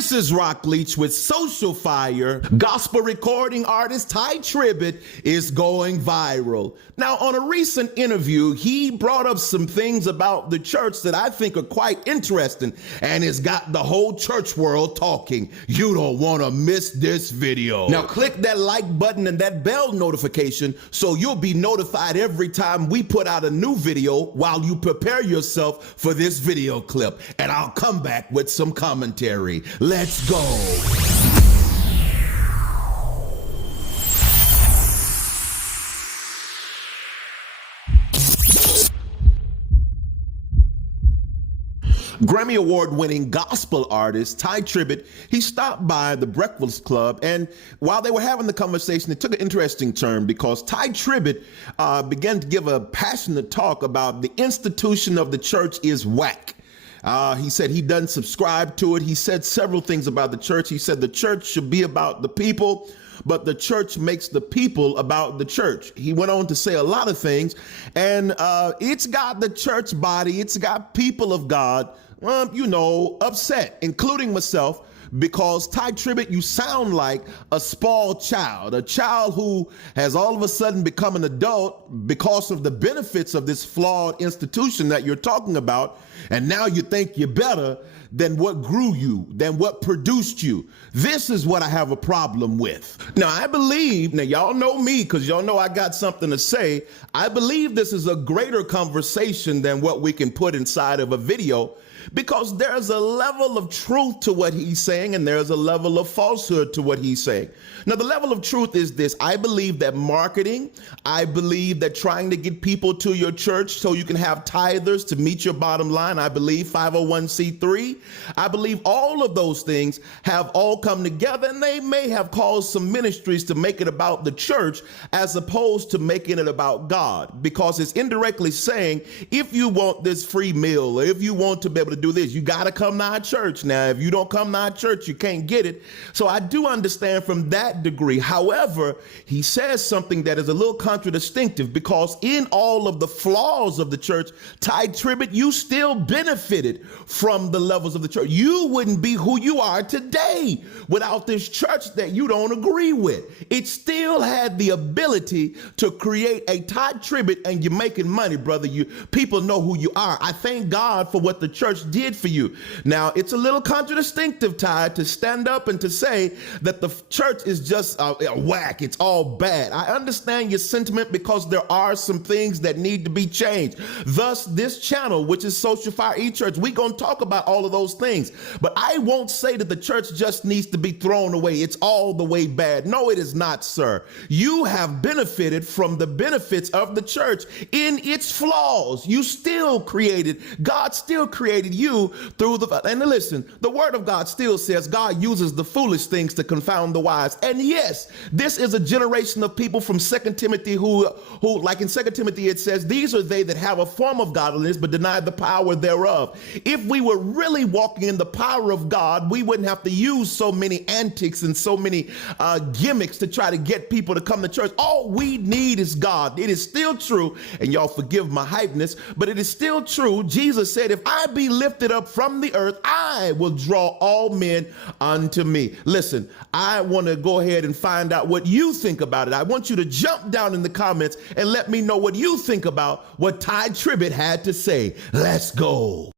This is Rock Leach with Social Fire. Gospel recording artist Tye Tribbett is going viral. Now, on a recent interview, he brought up some things about the church that I think are quite interesting, and it's got the whole church world talking. You don't want to miss this video. Now, click that like button and that bell notification so you'll be notified every time we put out a new video while you prepare yourself for this video clip. And I'll come back with some commentary. Let's go. Grammy Award-winning gospel artist Tye Tribbett, he stopped by the Breakfast Club, and while they were having the conversation, it took an interesting turn because Tye Tribbett began to give a passionate talk about the institution of the church is whack. He said he doesn't subscribe to it. He said several things about the church. He said the church should be about the people, but the church makes the people about the church. He went on to say a lot of things, and it's got the church body, it's got people of God, upset, including myself, because Tye Tribbett, you sound like a spoiled child, a child who has all of a sudden become an adult because of the benefits of this flawed institution that you're talking about. And now you think you're better than what grew you, than what produced you. This is what I have a problem with. Now, I believe, y'all know me because y'all know I got something to say. I believe this is a greater conversation than what we can put inside of a video, because there's a level of truth to what he's saying and there's a level of falsehood to what he's saying. Now, the level of truth is this. I believe that marketing, I believe that trying to get people to your church so you can have tithers to meet your bottom line, I believe 501c3, I believe all of those things have all come together, and they may have caused some ministries to make it about the church as opposed to making it about God, because it's indirectly saying, if you want this free meal, or if you want to be able to do this, you got to come to our church. Now, if you don't come to our church, you can't get it. So I do understand from that degree. However, he says something that is a little contradistinctive, because in all of the flaws of the church, Tye Tribbett, you still benefited from the levels of the church. You wouldn't be who you are today without this church that you don't agree with. It still had the ability to create a Tye Tribbett, and you're making money, brother. People know who you are. I thank God for what the church did for you. Now, it's a little contradistinctive, Tye, to stand up and to say that the church is just whack. It's all bad. I understand your sentiment, because there are some things that need to be changed. Thus, this channel, which is Social Fire E-Church, we're going to talk about all of those things. But I won't say that the church just needs to be thrown away. It's all the way bad. No, it is not, sir. You have benefited from the benefits of the church in its flaws. You still created, God still created you through and listen, the word of God still says God uses the foolish things to confound the wise. And yes, this is a generation of people from 2 Timothy who like in 2 Timothy, it says, these are they that have a form of godliness, but deny the power thereof. If we were really walking in the power of God, we wouldn't have to use so many antics and so many gimmicks to try to get people to come to church. All we need is God. It is still true, and y'all forgive my hypeness, but it is still true. Jesus said, if I be lifted up from the earth, I will draw all men unto me. Listen, I want to go ahead and find out what you think about it. I want you to jump down in the comments and let me know what you think about what Tye Tribbett had to say. Let's go.